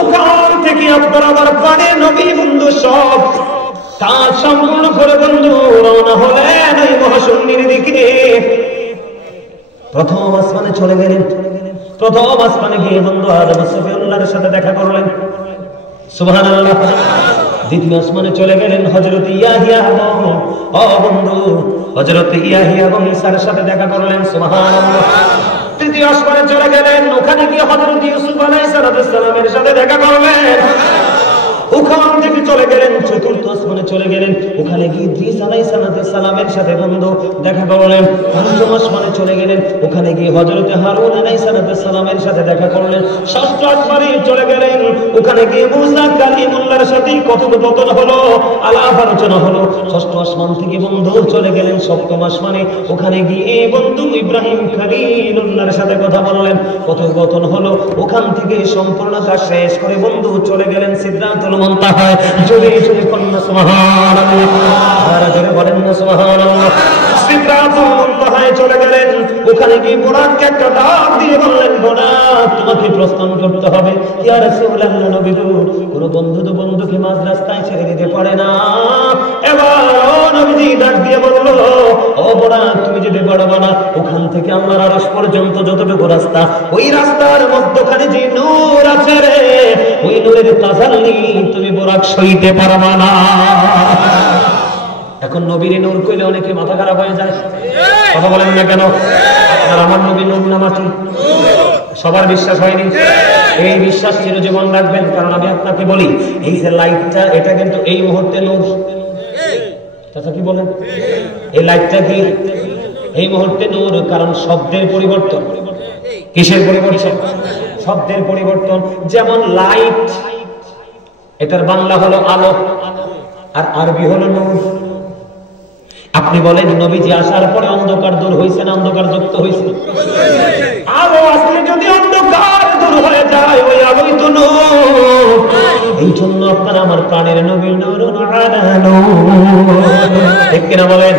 ওখান থেকে আপনার আমার প্রাণে নবী বন্ধু সব কাজ সম্পূর্ণ করে বন্ধু রওনা হলেন এই মহাশূন্যের দিকে। প্রথম আসমানে চলে গেলেন, প্রথম আসমানে গিয়ে বন্ধু আদম সফিউল্লাহর সাথে দেখা করলেন। সুবহানাল্লাহ। দ্বিতীয় আসমানে চলে গেলেন, হযরত ইয়াহিয়া ও বন্ধু হযরত ইয়াহিয়া এবং ঈসার সাথে দেখা করলেন। সুবহানাল্লাহ। তৃতীয় আসমানে চলে গেলেন, ওখানে গিয়ে হযরত ইউসুফ আলাইহিস সালামের সাথে দেখা করলেন। ওখান থেকে চলে গেলেন চতুর্থ আসমানে চলে গেলেন, ওখানে গিয়ে ইদ্রিস আলাইহিস সালামের সাথে বন্ধু দেখা করলেন। পঞ্চম আসমানে চলে গেলেন, ওখানে গিয়ে হযরত হারুন আলাইহিস সালামের সাথে দেখা করলেন। ষষ্ঠ আসমানে চলে গেলেন, ওখানে গিয়ে মুসা কালিমুল্লাহর সাথে কথোপকথন হলো, আলাপ আলোচনা হলো। ষষ্ঠ আসমান থেকে বন্ধু চলে গেলেন সপ্তম আসমানে। ওখানে গিয়ে বন্ধু ইব্রাহিম খলিলুল্লাহর সাথে কথা বললেন, কথোপকথন হলো। ওখান থেকে সম্পূর্ণ কাজ শেষ করে বন্ধু চলে গেলেন সিদরাতুল মুনতাহায়। জোরে জোরে কন্যা সুবহানাল্লাহ, আর জোরে বলেন না সুবহানাল্লাহ। সিদরাতুল মুনতাহায় চলে গেলেন। ওখানে গিয়ে বুরাককে একটা ডাক দিয়ে বললেন, বুরাক তোমাকে প্রস্থান করতে হবে। ইয়া রাসূলুল্লাহ, নবী গো, কোন বন্ধু তো বন্ধুকে মাঝ রাস্তায় ছেড়ে দিতে পারে না। এবার নবীজি ডাক দিয়ে বলল, ও বুরাক তুমি যদি পারবে না, ওখান থেকে আল্লাহর আরশ পর্যন্ত যতটুকু রাস্তা, ওই রাস্তার মধ্যখানে যে নূর আছে রে, ওই নূরের তাজাল্লি তুমি বুরাক সইতে পারবে না। এখন নবীর নূর কইলে অনেকে মাথা খারাপ হয়ে যায়, কথা বলেন না কেন? আর আমার নবীর নূর না মাটি? সবার বিশ্বাস হয়নি? এই বিশ্বাস চিরজীবন রাখবেন, কারণ আমি আপনাকে বলি, এই যে লাইটটা, এটা কিন্তু এই মুহূর্তে নূর। চাচা কি বলেন? এই লাইটটা কি এই মুহূর্তে নূর? কারণ শব্দের পরিবর্তন। কিসের পরিবর্তন? শব্দের পরিবর্তন। যেমন লাইট, এটার বাংলা হলো আলো, আর আরবি হলো নূর। আপনি বলেন নবীজি আসার পরে অন্ধকার দূর হয়েছে না অন্ধকার যুক্ত হয়েছে? আলো আসলে যদি অন্ধকার দূর হয়ে যায়, ওই আলোই তো নূর। এই জন্য আপনারা আমার প্রাণের নবীর নূরুন আলা নূর, ঠিক কিনা বলেন?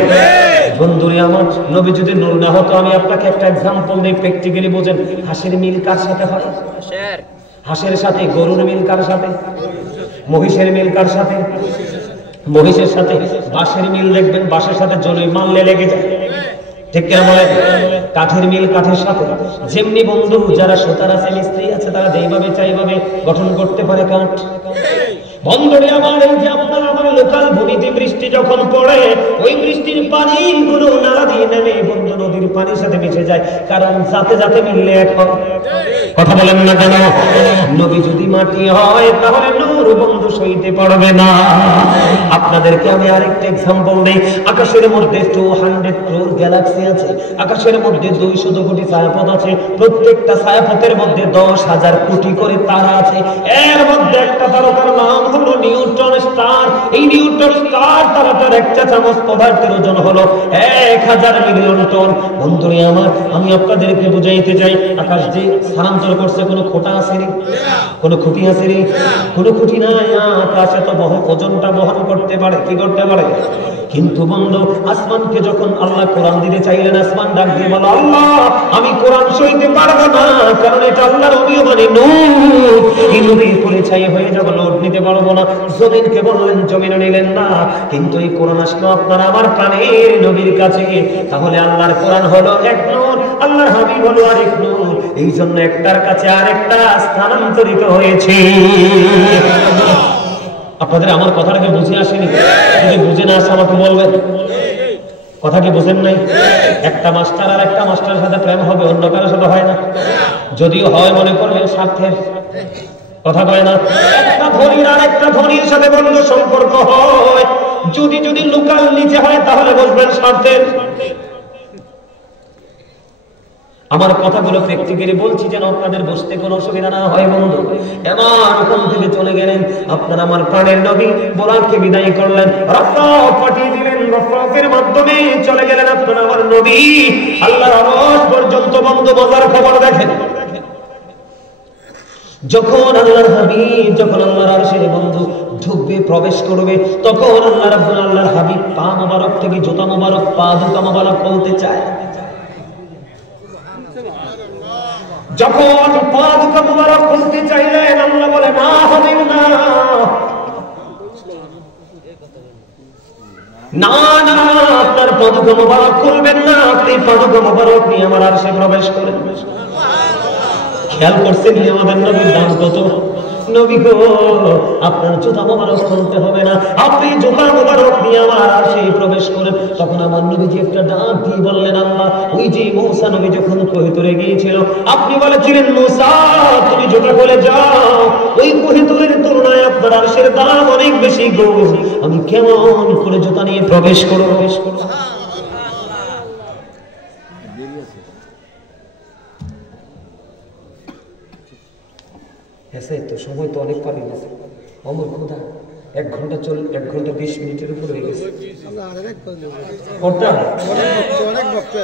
বন্ধুরে আমার, নবী যদি নূর না হতো, আমি আপনাকে একটা এক্সাম্পল দিই, প্র্যাকটিক্যালি বোঝেন। হাঁসের মিল কার সাথে হয়? হাঁসের সাথে। গরুর মিল কার সাথে? মহিষের মিল কার সাথে? মহিষের সাথে। বাঁশের মিল দেখবেন, বাঁশের সাথে জলে মারলে লেগে যায়, ঠিক কিনা বলেন? কাঠের মিল কাঠের সাথে। যেমনি বন্ধু যারা সুতার আছে, মিস্ত্রি আছে, তারা যেইভাবে চাইভাবে গঠন করতে পারে কাঠ। বন্ধুরে আমার, এই যে আপনার আমার লোকাল ভূমিতে বৃষ্টি যখন পড়ে, ওই বৃষ্টির পানি গুলো নালা দিয়ে নেমে বন্ধু নদীর পানির সাথে মিশে যায়, কারণ যাতে যাতে মিললে এক হয়। কথা বলেন না কেন? নবী যদি মাটি হয়, তাহলে নূর বন্ধু সইতে পারবে না। আপনাদেরকে আমি আরেকটা এক্সাম্পল দেই। আকাশের মধ্যে 200 crore গ্যালাক্সি আছে, আকাশের মধ্যে 200 কোটি ছায়াপথ আছে, প্রত্যেকটা ছায়াপথের মধ্যে 10,000 কোটি করে তারা আছে। এর মধ্যে একটা তারকার নাম হলো নিউটন স্টার। এই নিউটন স্টার তারাটার একটা চামচ পদার্থের ওজন হলো 1000 মিলিয়ন টন। বন্ধুরে আমার, আমি আপনাদেরকে বুঝাইতে চাই, আকাশ যে স্থানান্তর করছে, কোনো খোটা আসেনি, কোনো খুঁটি আসেনি, কোনো খুঁটি নাই। আকাশ এত ওজনটা বহন করতে পারে, কি করতে পারে? কিন্তু বন্ধু, আসমানকে যখন আল্লাহ কোরআন দিতে চাইলেন, আসমান ডাক দিয়ে বলো, আল্লাহ আমি কোরআন সইতে পারবো না, কারণ এটা আল্লাহর অভিমানী নূর। এই নবীর পরিচয় হয়ে যাবো, লোড নিতে পারবো না। জমিনকে বললেন, জমিনও নিলেন না। কিন্তু এই কোরআন আসলো আপনার আমার প্রাণের নবীর কাছে, তাহলে আল্লাহর কোরআন হলো এক নূর, আল্লাহর হাবিব হলো আরেক নূর। এই জন্য একটার কাছে আরেকটা স্থানান্তরিত হয়েছে। আপনাদের আমার কথাটাকে বুঝে আসেনি? যদি বুঝে না আসে আমাকে বলবেন। কথা কি বুঝেন নাই? একটা মাস্টার আর একটা মাস্টারের সাথে প্রেম হবে, অন্য কারোর সাথে হয় না। যদিও হয়, মনে করবেন স্বার্থের, কথা কয় না? একটা ধনীর আর একটা ধনীর সাথে বন্ধু সম্পর্ক হয়, যদি যদি লোকাল নিচে হয়, তাহলে বুঝবেন স্বার্থের। আমার কথাগুলো প্র্যাকটিক্যালি বলছি যেন আপনাদের বুঝতে কোনো অসুবিধা না হয়। বন্ধু এবার ওখান থেকে চলে গেলেন, আপনার আমার প্রাণের নবী বুরাককে বিদায় করলেন, রাফাত পাঠিয়ে দিলেন, রাফাতের মাধ্যমে চলে গেলেন আপনার আমার নবী আল্লাহর আরশ পর্যন্ত। বন্ধু মজার খবর দেখেন, যখন আল্লাহর হাবিব, যখন আল্লাহর আরশে বন্ধু ঢুকবে, প্রবেশ করবে, তখন আল্লাহর হাবিব পা মোবারক থেকে জুতা মোবারক, পা দুটা মোবারক বলতে চায়। যখন পা দুটো মুবারক খুলতে চাইলেন, আল্লাহ বলে না, হবে না, না না, আপনার পা দুটো মুবারক খুলবেন না, আপনি পা দুটো মুবারক নিয়ে আমার আরশে প্রবেশ করেন। খেয়াল করছেন আমাদের নবীর দাম কত? নবী গো, আপনার জুতা মোবারক খুলতে হবে না, আপনি জুতা মোবারক নিয়ে আমার আরশে প্রবেশ করেন। তখন আমার নবীজি একটা ডাক দিয়ে বললেন, আল্লাহ ওই যে মূসা নবী যখন কোহিতুরে গিয়েছিল, আপনি বলেছিলেন মূসা তুমি জুতা খুলে যাও, ওই কোহিতুরের তুলনায় আপনার আরশের দাম অনেক বেশি গো, আমি কেমন করে জুতা নিয়ে প্রবেশ করব? তো সময় তো অনেক পারি না, অমর খোদা 1 ঘন্টা 20 মিনিটের উপর হয়ে গেছে।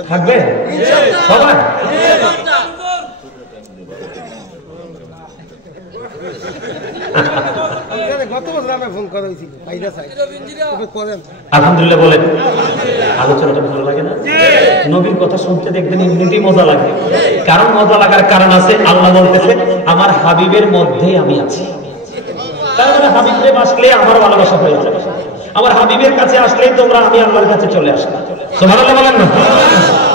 থাকবে সবাই? আলহামদুলিল্লাহ বলেন। আলোচনাটা ভালো লাগে না? নবীর কথা শুনতে দেখবেন এমনিতেই মজা লাগে। কারণ মজা লাগার কারণ আছে, আল্লাহ বলতেছে আমার হাবিবের মধ্যেই আমি আছি। তার মানে হাবিবের আসলে আমার ভালোবাসা হয়ে যাবে। আমার হাবিবের কাছে আসলেই তোমরা আমি আল্লাহর কাছে চলে আসবে। সুবহানাল্লাহ বলেন না?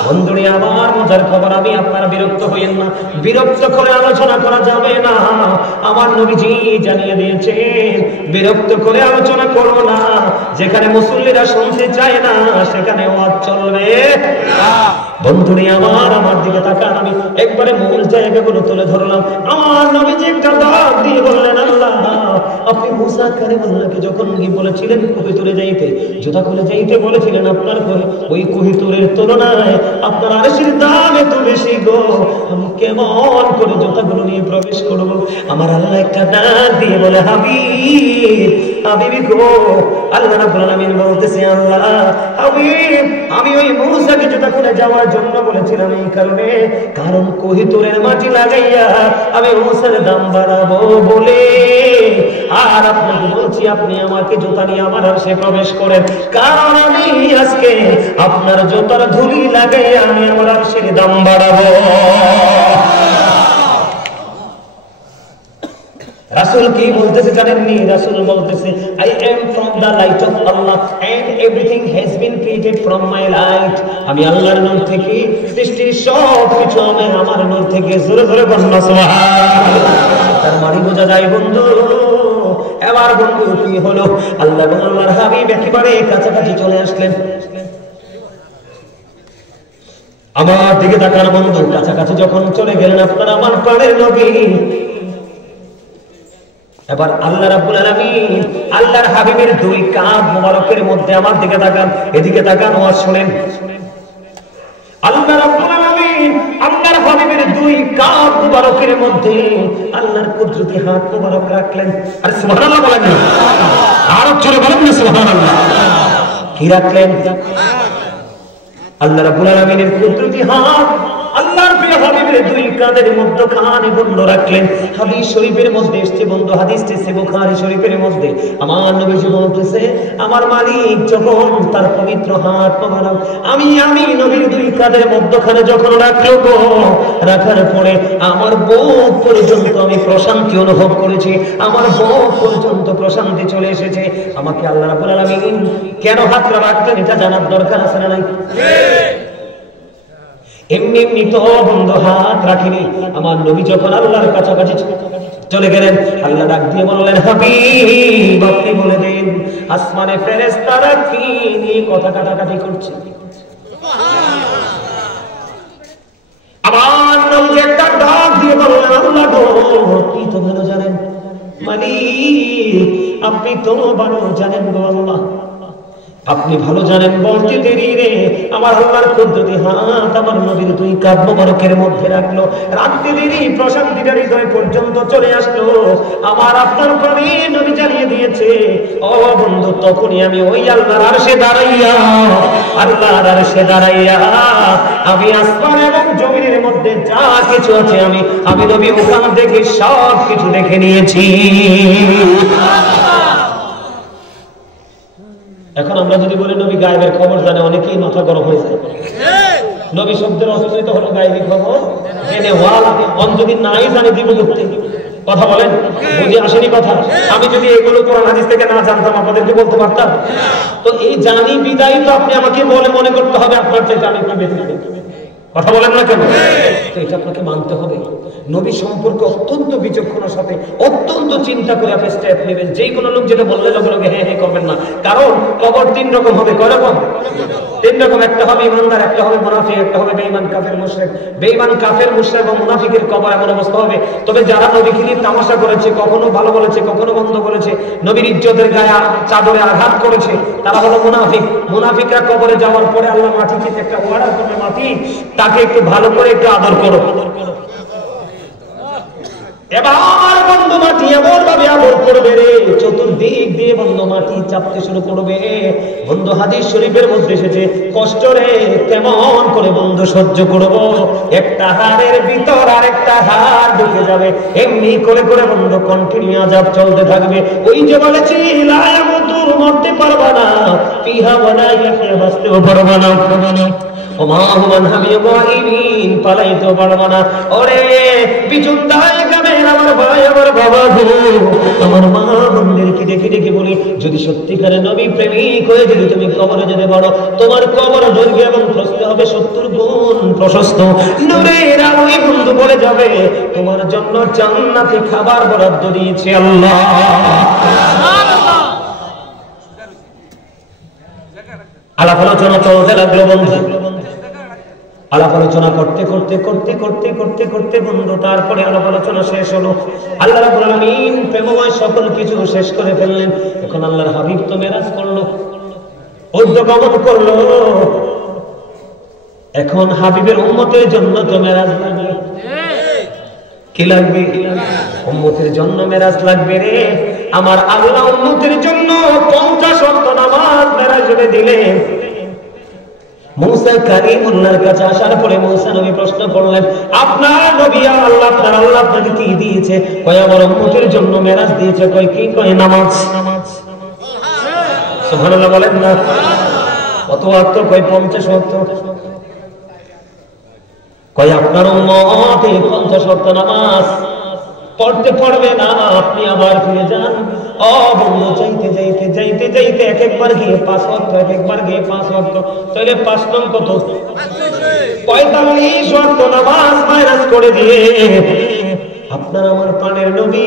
বন্ধুরে আমার মজার খবর, আমি আপনারা বিরক্ত হইেন না, বিরক্ত করে আলোচনা করা যাবে না। আমার নবীজি জানিয়ে দিয়েছেন বিরক্ত করে আলোচনা করো না। যেখানে মুসল্লিরা শুনতে চায় না সেখানে ওয়াজ চলবে না। বন্ধুরে আমার দিকে তাকান, আমি একবারে মূল জায়গাগুলো তুলে ধরলাম। আমার নবীজি একটা ডাক দিয়ে বললেন, আল্লাহ আপনি মুসা কালিমুল্লাহকে যখন কি বলেছিলেন কোহিতুরে যাইতে, জুতা খুলে যাইতে বলেছিলেন, আপনার ওই কোহিতুরের তুলনায় আপনার আরশের দাম এত বেশি গো, আমি কেমন করে জুতাগুলো নিয়ে প্রবেশ করব? আমার আল্লাহ একটা ডাক দিয়ে বলে, হাবিব হাবিবি গো, আল্লাহ রাব্বুল আলামিন বলতেছে, আল্লাহ হাবিব আমি ওই মুসাকে জুতা খুলে যাওয়ার জন্য বলেছিলাম এই কারণে, কারণ কোহিতুরের মাটি লাগাইয়া আমি মুসার দাম বাড়াবো বলে। আর আপনাকে বলছি আপনি আমাকে জুতা নিয়ে আমার আরশে প্রবেশ করেন, কারণ আমি আজকে আপনার জুতার ধুলি লাগাইয়া আমি আমার আরশের দাম বাড়াবো। রাসূল কি বলতেছে জানেননি? রাসূল বলতেছে, I am from the light of Allah and everything has been created from my light. আমি আল্লাহর নূর থেকে সৃষ্টির সব কিছু আমি আমার নূর থেকে। জোরে জোরে বলুন সুবহানাল্লাহ। তার মানে বোঝা যায় বন্ধু, এবার বন্ধু কি হলো? আল্লাহ এবং আল্লাহর হাবিব একেবারে কাছাকাছি চলে আসলেন। আমার দিকে তাকান বন্ধু, কাছাকাছি যখন চলে গেলেন আপনার আমার প্রাণের নবী, এবার আল্লাহ রাব্বুল আলামিন আল্লাহর হাবিবের দুই কাঁধ মোবারকের মধ্যে আমার দিকে তাকান, এদিকে তাকান, ওয়াজ শুনেন। আল্লাহ রাব্বুল আলামিন আল্লাহর হাবিবের দুই কাঁধ মোবারকের মধ্যে আল্লাহর কুদরতি হাত মোবারক রাখলেন। আর সুবহানাল্লাহ বলেন না, আর জোরে বলেন না সুবহানাল্লাহ। কি রাখলেন? আল্লাহ রাব্বুল আলামিনের কুদরতি হাত আল্লাহর প্রিয় হাবিবের দুই কাঁধের মধ্যখানে বন্ধ রাখলেন। হাদিস শরীফের মধ্যে এসেছে বন্ধু, হাদিস এসেছে বুখারী শরীফের মধ্যে। আমার নবীজি বলতেছে, আমার মালিক যখন তার পবিত্র হাত মোবারক আমি নবীর দুই কাঁধের মধ্যখানে যখন রাখলো, রাখার পরে আমার বুক পর্যন্ত আমি প্রশান্তি অনুভব করেছি, আমার বুক পর্যন্ত প্রশান্তি চলে এসেছে। আমাকে আল্লাহ রাব্বুল আলামিন কেন হাতটা রাখলেন এটা জানার দরকার আছে না নাই? এমনি এমনি তো বন্ধু হাত রাখিনি। আমার নবী যখন আল্লাহর কাছাকাছি চলে গেলেন, আল্লাহ ডাক দিয়ে বললেন, হাবিব আপনি বলে দিন আসমানে ফেরেশতারা কি নিয়ে কথা কাটাকাটি করছে? আমার নবী একটা ডাক দিয়ে বললেন, আল্লাহ গো আপনি তো ভালো জানেন, মালিক আপনি তো ভালো জানেন গো আল্লাহ, আপনি ভালো জানেন। বলতে দেরি রে আমার আল্লাহর কুদরতি হাত আমার নবীর দুই কাঁধ মোবারকের মধ্যে রাখলো, রাখতে দেরি প্রশান্তিটা হৃদয় পর্যন্ত চলে আসলো। আমার আপনার প্রাণে নবী জানিয়ে দিয়েছে, ও বন্ধু তখনই আমি ওই আল্লাহর আরশে দাঁড়াইয়া আমি আসমান এবং জমিনের মধ্যে যা কিছু আছে আমি নবী ওখান থেকে সব কিছু দেখে নিয়েছি। এখন আমরা যদি বলি নবী গায়েবের খবর জানে, অনেকেই মাথা গরম হয়ে যায়। নবী শব্দের অর্থ হলো গায়েবী খবর জেনে হওয়া। অন যদি নাই জানি দিব করতে, কথা বলেন বুঝে আসেনি কথা? আমি যদি এগুলো কোরআন হাদিস থেকে না জানতাম আপনাদেরকে বলতে পারতাম? তো এই জানি বিদায় তো আপনি আমাকে বলে মনে করতে হবে আপনার চাইতে আমি একটু বেশি জানি। কথা বলেন না কেন? তো এটা আপনাকে মানতে হবে। নবী সম্পর্কে অত্যন্ত বিচক্ষণের সাথে অত্যন্ত চিন্তা করে আপনি স্টেপ নেবেন। যেই কোনো লোক যেটা বললে লগে হ্যাঁ হ্যাঁ করবেন না, কারণ কবর তিন রকম হবে। কয় রকম? তিন রকম। একটা হবে ইমানদার, একটা হবে মুনাফিক, একটা হবে বেঈমান কাফের মুশরিক। বেঈমান কাফের মুশরিক এবং মুনাফিকের কবর এমন অবস্থা হবে। তবে যারা নবীকে নিয়ে তামাশা করেছে, কখনো ভালো বলেছে কখনো মন্দ বলেছে, নবীর ইজ্জতের গায়ে চাদরে আঘাত করেছে, তারা হলো মুনাফিক। মুনাফিকরা কবরে যাওয়ার পরে আল্লাহ মাটি থেকে একটা ওয়াদা করবে, মাটি তাকে একটু ভালো করে একটু আদর করো। এবার বন্ধু মাটি এমন ভাবে আদর করবে রে, চতুর্দিক দিয়ে বন্ধু মাটি চাপতে শুরু করবে। বন্ধু হাদিস শরীফের মধ্যে এসেছে, কষ্ট রে কেমন করে বন্ধু সহ্য করব, একটা হাড়ের ভিতর আরেকটা হাড় ঢুকে যাবে, এমনি করে করে বন্ধু কন্টিনিউ আযাব চলতে থাকবে। ওই যে বলেছি লা ইয়ামুতু, মরতে পারবা না, ফিহা ওয়ালা ইয়াহইয়া, বাঁচতেও পারবা না, ওমা হুমান হামিয়া গায়িবিন, পালাইতেও পারবা না। ওরে বিচুন্দায় গ্রামের আমার ভাই আমার বাবা গো, আমার মা বোনদেরকে ডেকে ডেকে বলি, যদি সত্যিকারে নবী প্রেমিক হয়ে যদি তুমি কবরে যেতে পারো, তোমার কবর দৈর্ঘ্য এবং প্রস্থ হবে 70 গুণ প্রশস্ত। নূরের আলোয় বন্ধু বলে যাবে, তোমার জন্য জান্নাতে খাবার বরাদ্দ দিয়েছে আল্লাহ। আলাপ আলোচনা চলতে লাগলো বন্ধু, আলাপ আলোচনা করতে করতে করতে করতে করতে করতে বন্ধু তারপরে আলাপ আলোচনা শেষ হলো। আল্লাহ রাব্বুল আলামিন প্রেমময় সকল কিছু শেষ করে ফেললেন। এখন আল্লাহর হাবিব তো মেরাজ করলো, উদ্যগমন করলো। এখন হাবিবের উম্মতের জন্য তো মেরাজ লাগবে, কি লাগবে? উম্মতের জন্য মেরাজ লাগবে রে। আমার আল্লাহ উম্মতের জন্য 50 ওয়াক্ত নামাজ মেরাজে দিলেন। মুসা কালিমুল্লাহর কাছে আসার পরে মুসা নবী প্রশ্ন করলেন, আপনার নবী আল্লাহ, আপনার আল্লাহ আপনাকে কি দিয়েছে? কয় আমার উম্মতের জন্য মেরাজ দিয়েছে। কয় কি? কয় নামাজ। সুবহানাল্লাহ বলেন না। কত ওয়াক্ত? কয় 50 ওয়াক্ত। কয় আপনার উম্মত 50 ওয়াক্ত নামাজ পড়তে পারবে না, আপনি আবার ফিরে যান। ও বন্ধু, যাইতে যাইতে যাইতে যাইতে এক একবার গিয়ে 5 ওয়াক্ত, এক একবার গিয়ে 5 ওয়াক্ত, তাহলে 5 নং কত? 45 ওয়াক্ত নামাজ মাইনাস করে দিয়ে আপনার আমার প্রাণের নবী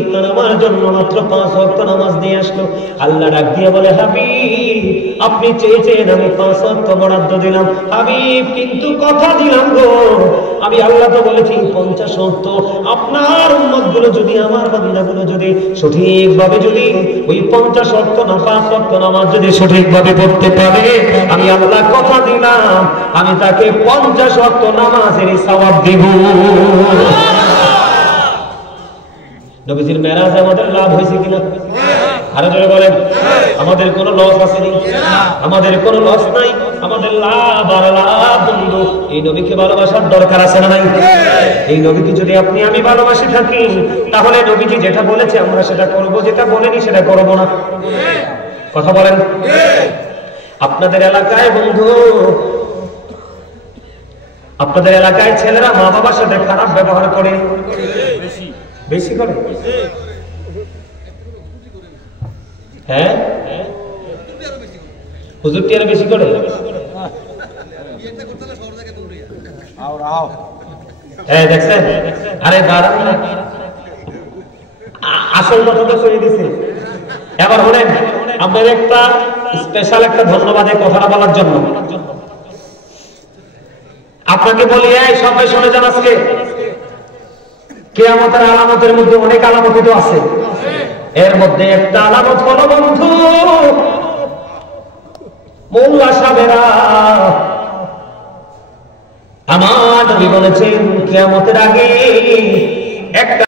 আপনার আমার জন্য মাত্র 5 ওয়াক্ত নামাজ দিয়ে আসলো। আল্লাহ ডাক দিয়ে বলে, হাবিব আপনি চেয়েছেন আমি 5 ওয়াক্ত বরাদ্দ দিলাম হাবিব, কিন্তু কথা দিলাম গো, আমি আল্লাহ তো বলেছি 50 ওয়াক্ত। আপনার উম্মতগুলো যদি, আমার বান্দাগুলো যদি সঠিকভাবে যদি ওই 50 ওয়াক্ত না 5 ওয়াক্ত নামাজ যদি সঠিকভাবে পড়তে পারে, আমি আল্লাহ কথা দিলাম আমি তাকে 50 ওয়াক্ত নামাজের সওয়াব দেব। নবীজির মেরাজ আমাদের লাভ হয়েছে কিনা? আরো জোরে বলেন। আমাদের কোনো লস আসেনি, আমাদের কোনো লস নাই, আমাদের লাভ আর লাভ। বন্ধু, এই নবীকে ভালোবাসার দরকার আছে না নাই? এই নবীকে যদি আপনি আমি ভালোবাসি থাকি, তাহলে নবীজি যেটা বলেছে আমরা সেটা করব, যেটা বলেনি সেটা করব না। কথা বলেন। আপনাদের এলাকায় বন্ধু, আপনাদের এলাকায় ছেলেরা মা বাবার সাথে খারাপ ব্যবহার করে, বেশি করে। হ্যাঁ, হুজুরটি আরো বেশি করে। হ্যাঁ দেখছেন? আরে দাঁড়ান না, আসল কথা তো শুনে দিছে। এবার বলেন, আপনার একটা স্পেশাল একটা ধন্যবাদ এই কথাটা বলার জন্য। আপনাকে বলি, এই সবাই শুনে যান, আজকে কিয়ামতের আলামতের মধ্যে অনেক আলামত তো আছে, এর মধ্যে একটা আলামত হলো বন্ধু, মোল্লা সাহেবেরা, আমার নবী বলেছেন কিয়ামতের আগে একটা